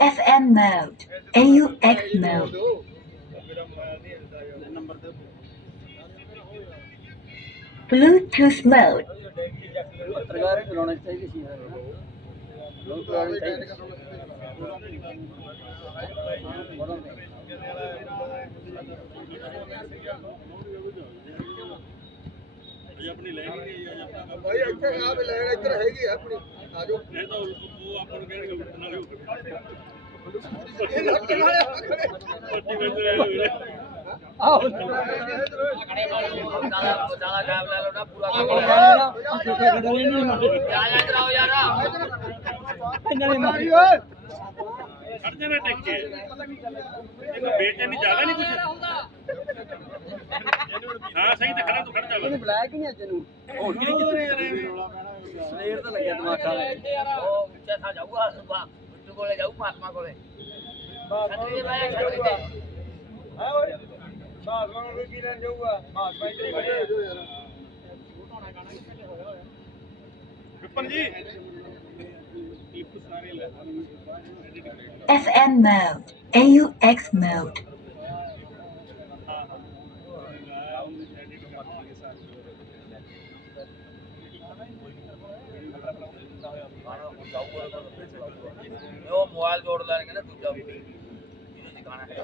FM mode, AUX mode. Bluetooth mode. ਆਪਣੀ ਲੈਣੀ ਨਹੀਂ ਹੈ ਆਪਣਾ ਭਾਈ ਇੱਥੇ ਆ ਵੀ ਲੈਣ ਇੱਧਰ ਹੈਗੀ ਆ ਆਪਣੀ ਆ ਜਾਓ। ਇਹ ਤਾਂ ਉਹ ਆਪਾਂ ਨੂੰ ਕਹਿਣਗੇ ਉੱਠਣ ਵਾਲੇ ਹੋ ਗਏ ਇਹ ਲੱਗ ਰਿਹਾ ਹੈ ਪੱਟੀ ਵਿੱਚ ਰਹੇ ਹੋਏ ਆਹ ਖੜੇ। ਮਾਰੋ ਦਾਦਾ ਦਾਦਾ ਟਾਈਮ ਲੈ ਲਓ ਨਾ ਪੂਰਾ ਕੰਮ ਲੈ ਲੈਣਾ ਯਾਰ ਯਾਰ ਕਰਾਓ ਯਾਰ ਇਹਨਾਂ ਨੇ ਮਾਰੀ ਓਏ ਖੜ ਜਾਣਾ ਟਿਕ। ਕੇ ਇਹ ਬੇਚੈਨੀ ਜ਼ਿਆਦਾ ਨਹੀਂ ਕੁਝ ਤੂੰ ਖੜ ਜਾ ਇਹਨੇ ਬੁਲਾਇਆ ਕਿ ਨਹੀਂ ਅੱਜ ਨੂੰ ਹੁਣ ਕੀ ਕਿਧਰੇ ਯਾਰ ਇਹ? ਸਵੇਰ ਤਾਂ ਲੱਗਿਆ ਦਿਮਾਗਾਂ ਦੇ ਹਾਂ ਓਏ ਬਾਸ ਨੂੰ ਕੀ ਲੈਣ ਜਾਊਗਾ ਬਾਸ ਬਾਈ ਤੇ ਖੜੇ ਯਾਰ ਵਿਪਨ ਜੀ ਕਲਿੱਪ ਸਾਰੇ ਲੈ FM mode. AUX mode. ਉਹ ਮੋਬਾਈਲ ਜੋੜ ਲੈਣਗੇ ਨਾ ਦੂਜਾ ਵੀ ਜਿਹਦੇ ਚ ਗਾਣਾ ਹੈ Here. ਉਹ ਤੋਂ ਬਾਅਦ ਚੱਲੇ ਮੀਟਿੰਗਾਂ ਆਉ ਪੀਟੀਆਂ ਇੰਨੇ ਟਰੈਕਟਰ ਕਿਸੇ ਦੇ Mobile जोड़ लेंगे ना दूजा भी दिखाना है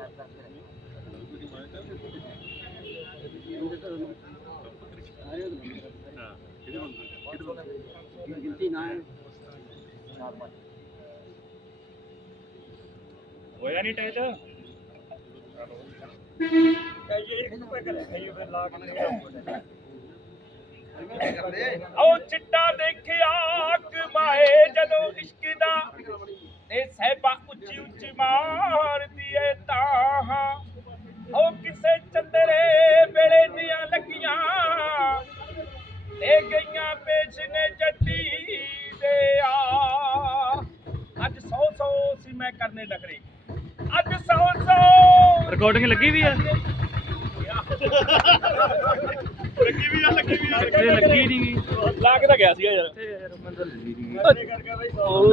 ਲੱਗਦਾ ਹਾਂ ਇਹਦੇ ਬੰਦੇ ਇਹਦੇ ਬੰਦੇ ਗਿਣਤੀ ਨਾ ਹੈ ਹੋਇਆ ਨਹੀਂ ਟੈਚ ਉਹ ਚਿੱਟਾ ਦੇਖਿਆ ਕਮਾਏ ਜਦੋਂ ਇਸ਼ਕ ਦਾ ਇਹ ਸਹਿਬਾ ਉੱਚੀ ਉੱਚੀ ਮਾਰਦੀ ਏ ਤਾਹਾਂ ਉਹ ਕਿਸੇ ਚੰਦਰੇ ਵੇਲੇ ਦੀਆਂ ਲੱਗੀਆਂ ਤੇ ਗਈਆਂ ਪੇਸ਼ ਨੇ ਜੱਟੀ ਦੇ ਆ ਅੱਜ ਸੌ ਸੌ ਸੀ ਮੈਂ ਕਰਨੇ ਨਖਰੇ ਅੱਜ ਸੌ ਸੌ ਰਿਕਾਰਡਿੰਗ ਲੱਗੀ ਵੀ ਆ ਲੱਗੀ ਵੀ ਆ ਲੱਗੀ ਵੀ ਆ ਲੱਗੀ ਨਹੀਂ ਲਾ ਕੇ ਤਾਂ ਗਿਆ ਸੀਗਾ ਯਾਰ ਉਹ